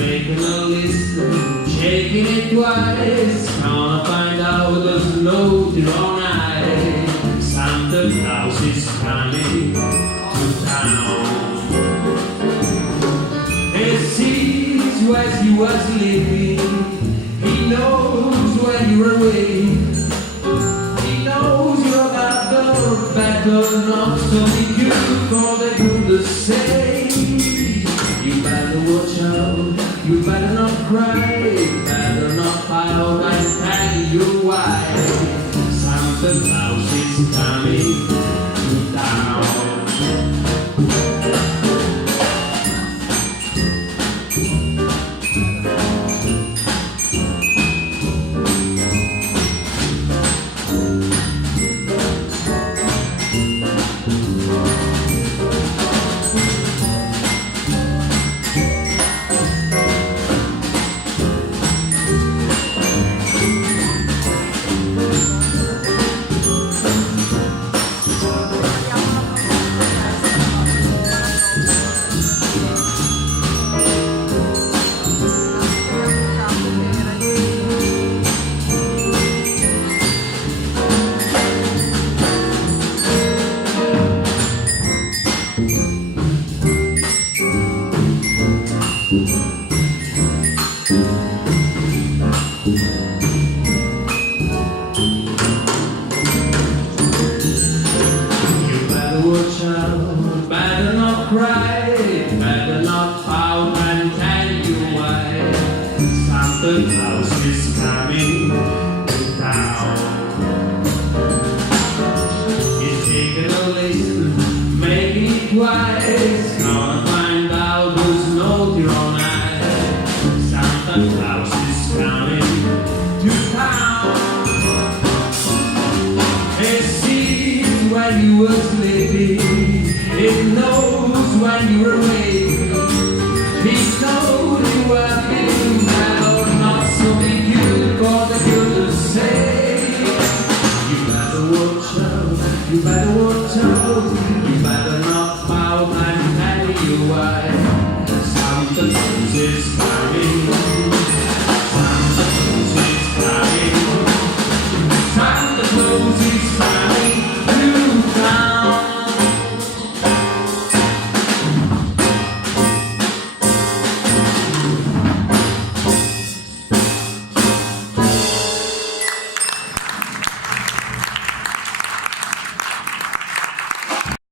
making a list, shaking it twice, gonna find out there's no tonight. Santa Claus is coming to town. He sees where you was living, he knows when you're away, he knows you're about the battle, not so be you for the good to say. You better watch out, you better not cry, better not pout and hang your wife. Santa Claus is coming to town.